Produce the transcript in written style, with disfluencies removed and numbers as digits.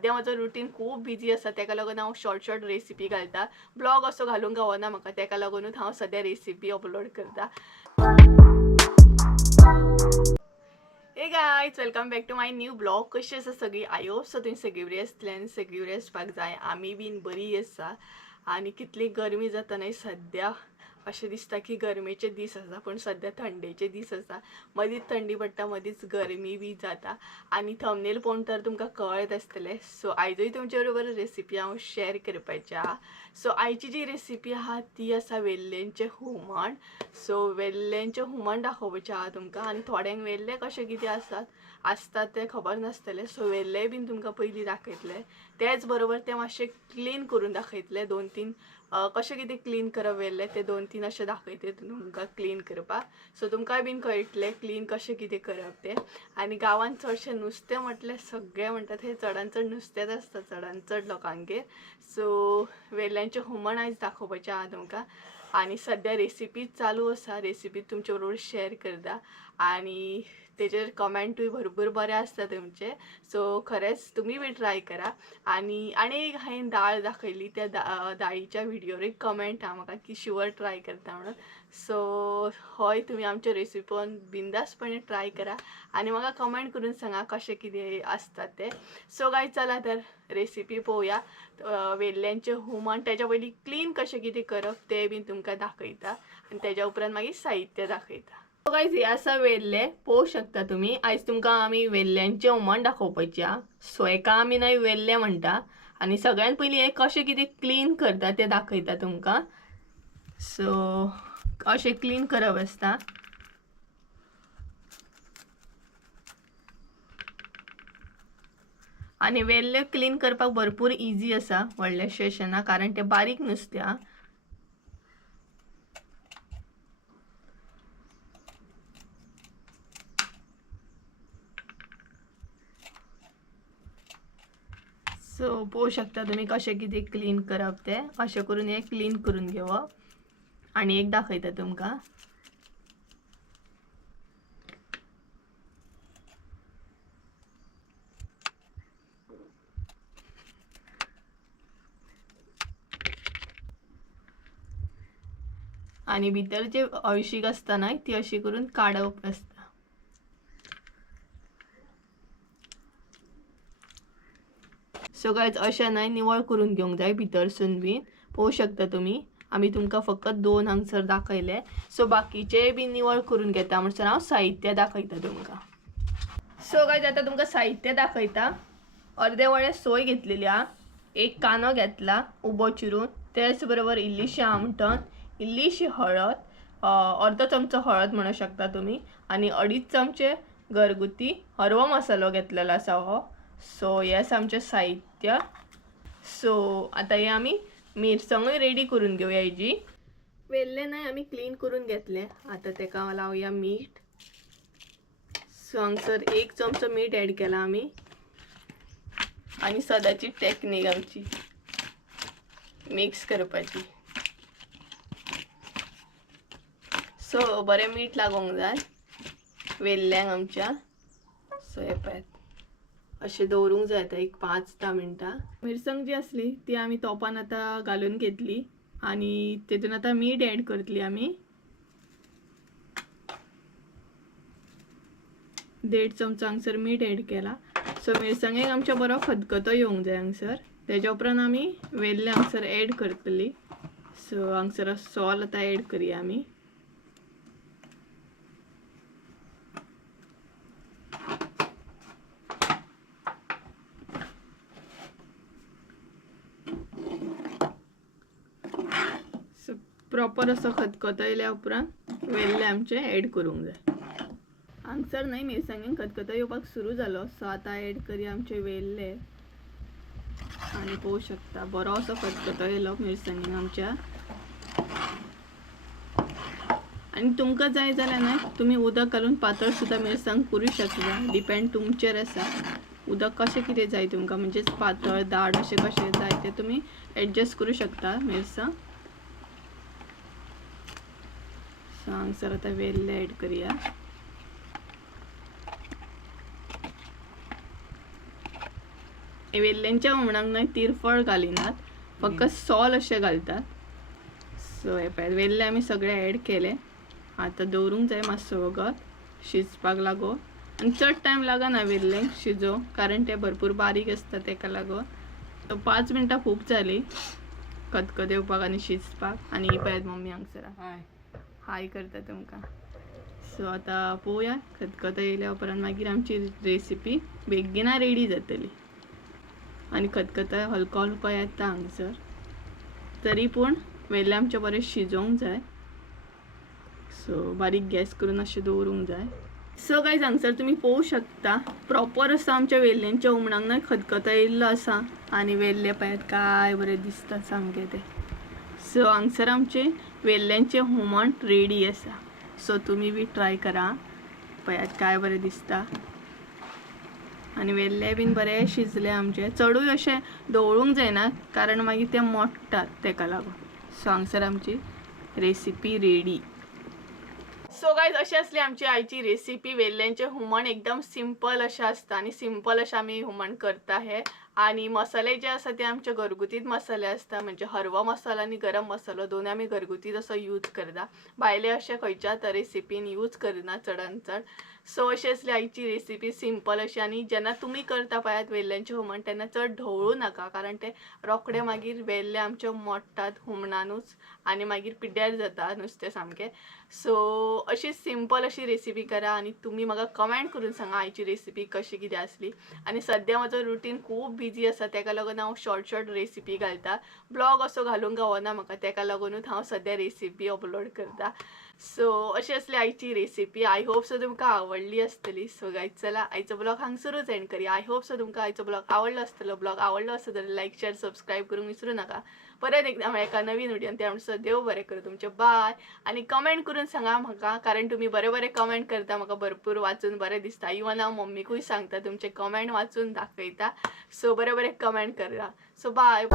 सध्या माझं रुटीन खूप बिजी आसा, तेका लागून हांव शॉर्ट रेसिपी घालता. ब्लॉग असो घालूंक गावना म्हाका, तेका लागूनच हांव सध्या रेसिपी अपलोड करता. Hey guys, welcome back to my new blog. कशी आसा सगळी? आय होप सो तुम्ही सगळी बरी आसतली आनी सगळी बरी आसपाक जाय. आमी बीन बरी आसा. आणि कितली गरमी जाता न्हय सध्या. अशें दिसता की गरमेचे दीस आसा, पण सध्या थंडेचे दीस आसा. मदींच थंडी पडटा, मदींच गरमी बी जाता. आणि थंबनेल पळोवन तर तुमकां कळत आसतलें. सो आयजूय तुमचे बरोबर रेसिपी हांव शेअर करपाची आहा. सो आयची जी रेसिपी आहा ती आसा वेल्ल्यांचें हुमण. सो वेल्ल्यांचें हुमण दाखोवपाचें आहा तुमकां. आनी थोड्यांक वेल्ले कशें कितें आसतात तें खबर नासतलें. सो वेल्ले बीन तुमकां पयलीं दाखयतलें. तेच बरोबर ते मातशें क्लीन करून दाखयतले. 2-3 कशें कितें क्लीन करप वेल्ले ते 2-3 अशें दाखयतले तुमकां क्लीन करपाक. सो तुमकांय बीन कळटलें क्लीन कशें कितें करप तें. आनी गांवांत चडशें नुस्तें म्हटल्यार सगळे म्हणटात हें चडान चड नुस्तेंच आसता चडान चड लोकांगेर. सो वेल्ल्यांचें हुमण आयज दाखोवपाचें आहा तुमकां. आणि सध्या रेसिपी चालू आसा, रेसिपी तुमचे बरोबर शेअर करता. आणि तेजेर कमेंटूय भरपूर बरे आसता तुमचे. सो खरेंच तुम्ही बी ट्राय करा. आणि एक हांवें दाळ दाखयली, त्या दाळीच्या व्हिडिओर एक कमेंट आहा म्हाका की शुअर ट्राय करता म्हणून. सो हय, तुम्ही आमच्या रेसिपीन बिंदासपणे ट्राय करा आणि म्हाका कमेंट करून सांगा कशें कितें आसता तें. सो गायज, चला तर रेसिपी पळोवया. वेल्ल्यांचें हुमण तेच्या पयलीं क्लीन कशें कितें करप तें बीन तुमकां दाखयता. आनी तेच्या उपरांत मागीर साहित्य दाखयता. सो गायज, हे आसा वेल्ले, पळोवंक शकता तुमी. आयज तुमकां आमी वेल्ल्यांचें हुमण दाखोवपाचें आहा. सो हेका आमी न्हय वेल्ले म्हणटा. आनी सगळ्यात पयलीं हे कशें कितें क्लीन करता तें दाखयता तुमकां. सो अशें क्लीन करप आसता. आणि वेल्ले क्लीन करपाक भरपूर इजी आसा, व्हडलेशें अशें ना, कारण ते बारीक नुस्तें आहा. सो पळोवंक शकता तुम्ही कशें कितें क्लीन करप तें. अशें करून हे क्लीन करून घेवप. आणि एक दाखयता तुमकां. आणि भितर जे अळशीक आसता न्हय ती अशी करून काडप आसता. सो गायज, अशें न्हय निवळ करून घेवंक जाय भितरसून बीन. पळोवंक शकता तुमी. आमी तुमकां फकत 2 हांगसर दाखयले. सो बाकीचे बी निवळ करून घेता म्हणसर हांव साहित्य दाखयता तुमकां. सो गायज, आता तुमकां साहित्य दाखयता. अर्दे वळे सोय घेतलेली आहा. एक कांदो घेतला उबो चिरून. त्याच बरोबर इल्लीशी आमटण, इल्लीशी हळद, अर्धो चमचो हळद म्हणू शकता तुम्ही. आणि 2.5 चमचे घरगुती हरवो मसालो घेतलेलो आसा हो. सो हे आसा आमचें साहित्य. सो आता हे आमी मिरसांगूय रेडी करून घेवया हेजी. वेल्ले न्हय आमी क्लीन करून घेतले. आता तेका लावया मीठ. सो हांगसर 1 चमचो मीठ ॲड केला आमी. आणि सदाची टेक्निक आमची मिक्स करपाची. सो बरें मीठ लागोंक जाय वेल्ल्यांक आमच्या. सो हे पळयात, अशें दवरूंक जाय आतां एक 5-10 मिनटां. मिरसांग जी आसली ती आमी तोपान आतां घालून घेतली. आणि तेतून आतां मीठ ॲड करतली आमी. 1.5 चमचो हांगसर मीठ ॲड केला. सो मिरसांगेक आमच्या बरो खतखतो येवंक जाय हांगसर. तेच्या उपरांत आमी वेल्ले हांगसर ॲड करतली. सो हांगसर सॉल आतां ॲड करूया आमी. सो प्रॉपर असो खतखतो येयल्या उपरांत वेल्ले आमचे ॲड करूंक जाय. हांगसर न्हय मिरसांगेक खतखतो येवपाक सुरू जालो. सो आतां ॲड करूया आमचे वेल्ले. आणि पळोवंक शकता बरो असो खतखतो येयलो मिरसांगेक आमच्या. आणि तुमकां जाय जाल्यार न्हय तुम्ही उदक घालून पातळ सुद्धा मिरसांग करूं शकता. डिपेंड तुमचेर आसा उदक कशें कितें जाय तुमकां, म्हणजे पातळ दाट अशें कशें जाय ते तुम्ही ॲडजस्ट करूं शकता मिरसांग. सो हांगसर आतां वेल्ले ॲड करूया. वेल्ल्यांच्या हुमणाक न्हय तिरफळ घालिनात, फक्त सॉल असे घालतात. सो हे पळय वेल्ले आमी सगळे ॲड केले. आता दवरूंक जाय मातसो वगत शिजपाक लागो. आनी चड टायम लागना वेल्ल्यांक शिजोवंक, कारण ते भरपूर बारीक आसता तेका लागून. 5 मिनटां खूब जाली खतखत येवपाक आनी शिजपाक. आनी पळयात मम्मी हांगसर हाय करता तुमकां. सो आता पळोवया खतखत येयल्या उपरांत मागीर आमची रेसिपी बेगिना रेडी जातली. आनी खतखत हलको हलको येता हांगसर, तरी पूण वेल्ले आमचे बरें शिजोवंक जाय. सो बारीक गॅस करून अशें दवरूंक जाय. सो गायज हांगसर तुमी पळोवंक शकता प्रॉपर असो आमच्या वेल्ल्यांच्या हुमणाक न्हय खतखत येयल्लो आसा. आनी वेल्ले पळयात काय बरें दिसता सामके ते. सो हांगसर आमचे वेल्ल्यांचें हुमण रेडी आसा. सो तुम्ही बी ट्राय करा. पळयात काय बरें दिसता. आनी वेल्ले बीन बरे शिजले आमचे. चडूय अशें दवळूंक जायना कारण मागीर ते मोडटात तेका लागून. सो हांगसर आमची रेसिपी रेडी. सो गायज अशी असली आमची आयची रेसिपी. वेल्ल्यांचे हुमण एकदम सिंपल अशें आसता आनी सिंपल अशें आमी हुमण करता हे. आणि मसाले जे आसा ते आमचे घरगुतीच मसाले आसता, म्हणजे हरवो मसालो आनी गरम मसालो दोनूय आमी घरगुतीच असो यूज करता. भायले अशें खंयच्या रेसिपीन यूज करना चडान चड. सो अशी असली आयची रेसिपी सिंपल अशी. आनी जेन्ना तुमी करता पळयात वेल्ल्यांचें हुमण तेन्ना चड ढवळू नाका, कारण ते रोखडे मागीर वेल्ले आमचे मोडटात हुमणानूच आनी मागीर पिड्ड्यार जाता नुस्तें सामकें. सो अशी सिंपल अशी रेसिपी करा आनी तुमी म्हाका कमेंट करून सांगा आयची रेसिपी कशी कितें आसली. आनी सद्या म्हजो रुटीन खूब बिजी आसा, तेका लागून हांव शॉर्ट रेसिपी घालता. ब्लॉग असो घालूंक गावना म्हाका, तेका लागूनूच हांव सद्या रेसिपी अपलोड करता. सो अशी असली आयची रेसिपी. आय होप सो तुमकां आवडली आसतली. सो गायज चला आयचो ब्लॉग हांगसरूच एंड करूया. आय होप सो तुमकां आयचो ब्लॉग आवडलो आसतलो. ब्लॉग आवडलो आसत जाल्यार लायक शेअर सबस्क्राईब करूंक विसरू नका. परत एकदा मेळया एका नवीन व्हिडिओन. त्या म्हणसर देव बरें करूं तुमचे. बाय. आनी कमेंट करून सांगा म्हाका, कारण तुम्ही बरे बरे कमेंट करता, म्हाका भरपूर वाचून बरें दिसता. इवन हांव मम्मीकूय सांगता तुमचे कमेंट वाचून दाखयता. सो बरे बरे कमेंट करा. So bye.